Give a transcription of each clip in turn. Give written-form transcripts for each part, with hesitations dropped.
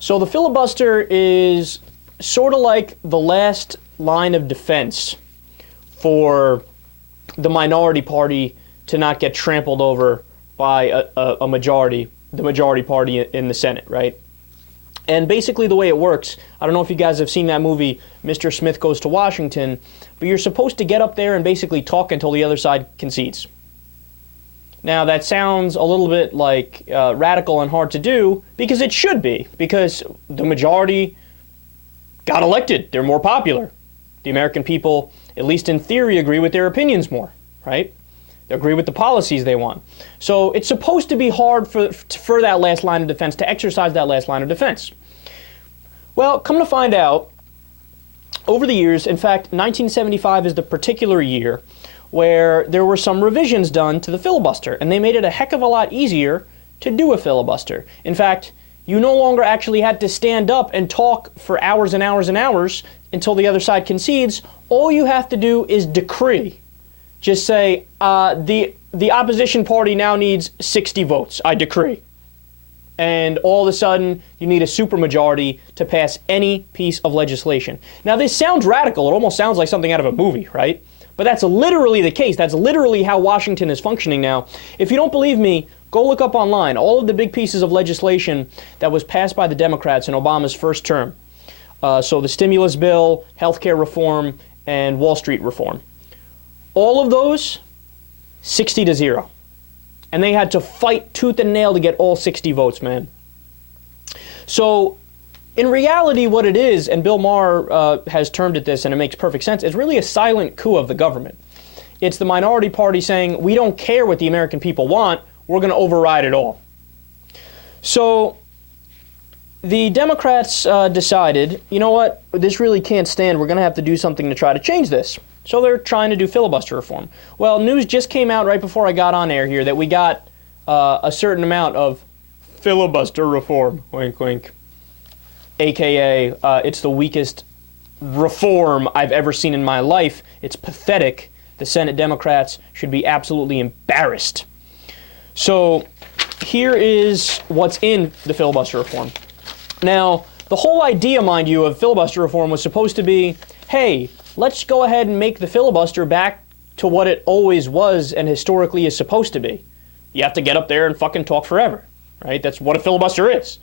So the filibuster is sort of like the last line of defense for the minority party to not get trampled over by a majority, the majority party in the Senate, right? And basically the way it works, I don't know if you guys have seen that movie, Mr. Smith Goes to Washington, but you're supposed to get up there and basically talk until the other side concedes. Now that sounds a little bit like radical and hard to do, because it should be, because the majority got elected. They're more popular. The American people, at least in theory, agree with their opinions more, right? They agree with the policies they want. So it's supposed to be hard for that last line of defense, to exercise that last line of defense. Well, come to find out, over the years, in fact, 1975 is the particular year where there were some revisions done to the filibuster, and they made it a heck of a lot easier to do a filibuster. In fact, you no longer actually had to stand up and talk for hours and hours and hours until the other side concedes. All you have to do is decree. Just say, the opposition party now needs 60 votes. I decree. And all of a sudden, you need a supermajority to pass any piece of legislation. Now, this sounds radical. It almost sounds like something out of a movie, right? But that's literally the case. That's literally how Washington is functioning now. If you don't believe me, go look up online all of the big pieces of legislation that was passed by the Democrats in Obama's first term. So the stimulus bill, healthcare reform, and Wall Street reform. All of those, 60-0. And they had to fight tooth and nail to get all 60 votes, man. So in reality, what it is, and Bill Maher has termed it this, and it makes perfect sense, it's really a silent coup of the government. It's the minority party saying, we don't care what the American people want, we're going to override it all. So the Democrats decided, you know what, this really can't stand, we're going to have to do something to try to change this. So they're trying to do filibuster reform. Well, news just came out right before I got on air here that we got a certain amount of filibuster reform, wink wink, AKA it's the weakest reform I've ever seen in my life. It's pathetic. The Senate Democrats should be absolutely embarrassed. So here is what's in the filibuster reform. Now, the whole idea, mind you, of filibuster reform was supposed to be, hey, let's go ahead and make the filibuster back to what it always was and historically is supposed to be. You have to get up there and fucking talk forever, right? That's what a filibuster is.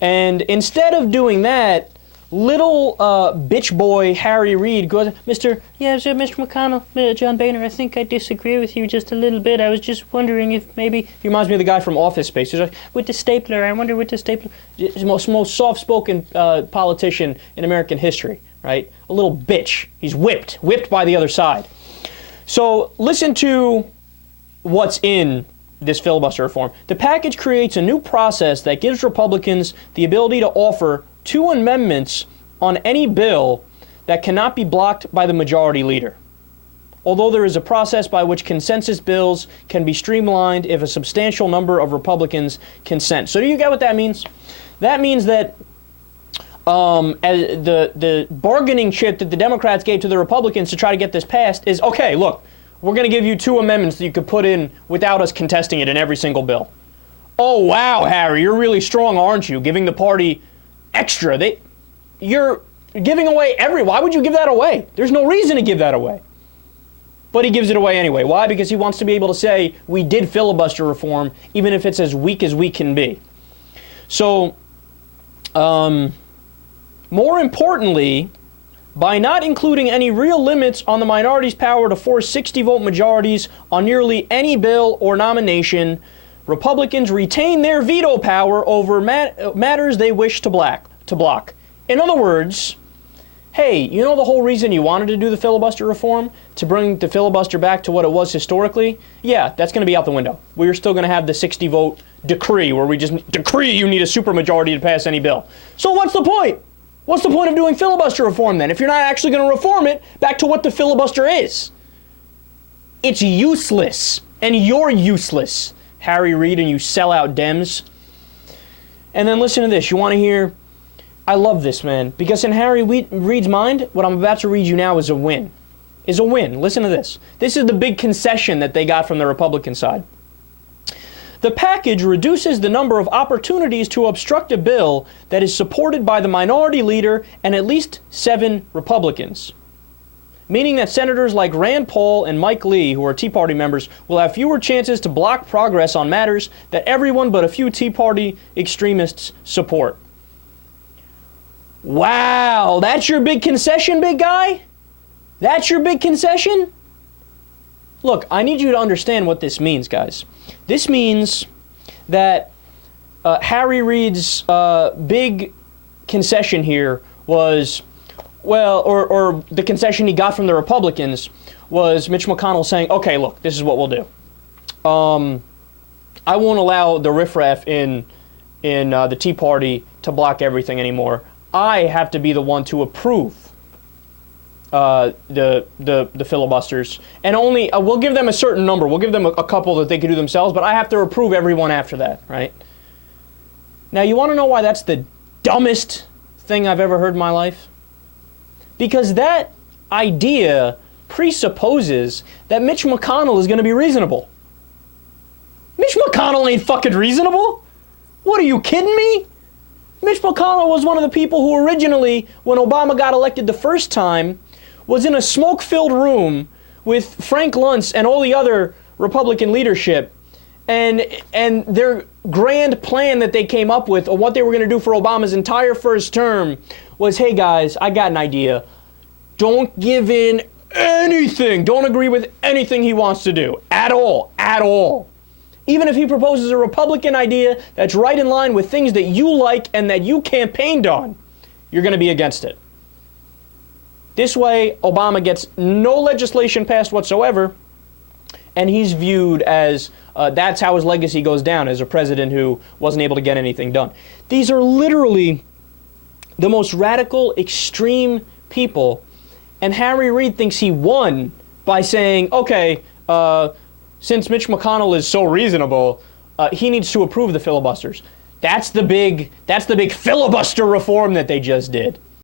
And instead of doing that, little bitch boy Harry Reid goes, Mr. McConnell, John Boehner, I think I disagree with you just a little bit. I was just wondering if maybe, he reminds me of the guy from Office Space. He's like, with the stapler, I wonder with the stapler. He's the most soft-spoken politician in American history, right? A little bitch. He's whipped by the other side. So listen to what's in this filibuster reform. The package creates a new process that gives Republicans the ability to offer 2 amendments on any bill that cannot be blocked by the majority leader. Although there is a process by which consensus bills can be streamlined if a substantial number of Republicans consent. So do you get what that means? That means that the bargaining chip that the Democrats gave to the Republicans to try to get this passed is, okay, look, we're going to give you 2 amendments that you could put in without us contesting it in every single bill. Oh, wow, Harry, you're really strong, aren't you? Giving the party extra. You're giving away why would you give that away? There's no reason to give that away. But he gives it away anyway. Why? Because he wants to be able to say, we did filibuster reform, even if it's as weak as we can be. So, more importantly, by not including any real limits on the minority's power to force 60-vote majorities on nearly any bill or nomination, Republicans retain their veto power over matters they wish to block. In other words, hey, you know the whole reason you wanted to do the filibuster reform? To bring the filibuster back to what it was historically? Yeah, that's going to be out the window. We're still going to have the 60-vote decree where we just decree you need a supermajority to pass any bill. So what's the point? What's the point of doing filibuster reform then, if you're not actually going to reform it back to what the filibuster is? It's useless, and you're useless, Harry Reid, and you sellout Dems. And then listen to this. You want to hear? I love this, man, because in Harry Reid's mind, what I'm about to read you now is a win. Is a win. Listen to this. This is the big concession that they got from the Republican side. The package reduces the number of opportunities to obstruct a bill that is supported by the minority leader and at least 7 Republicans, meaning that senators like Rand Paul and Mike Lee, who are Tea Party members, will have fewer chances to block progress on matters that everyone but a few Tea Party extremists support. Wow, that's your big concession, big guy? That's your big concession? Look, I need you to understand what this means, guys. This means that Harry Reid's big concession here was, well, or the concession he got from the Republicans was Mitch McConnell saying, okay, look, this is what we'll do. I won't allow the riffraff in the Tea Party to block everything anymore. I have to be the one to approve the filibusters, and only we'll give them a certain number. We'll give them a couple that they can do themselves, but I have to approve everyone after that, right? Now, you want to know why that's the dumbest thing I've ever heard in my life? Because that idea presupposes that Mitch McConnell is going to be reasonable. Mitch McConnell ain't fucking reasonable. What, are you kidding me? Mitch McConnell was one of the people who originally, when Obama got elected the first time, was in a smoke-filled room with Frank Luntz and all the other Republican leadership, and their grand plan that they came up with, or what they were going to do for Obama's entire first term, was, hey guys, I got an idea. Don't give in anything. Don't agree with anything he wants to do. At all. At all. Even if he proposes a Republican idea that's right in line with things that you like and that you campaigned on, you're going to be against it. This way, Obama gets no legislation passed whatsoever, and he's viewed as, that's how his legacy goes down, as a president who wasn't able to get anything done. These are literally the most radical, extreme people, and Harry Reid thinks he won by saying, okay, since Mitch McConnell is so reasonable, he needs to approve the filibusters. That's the big filibuster reform that they just did.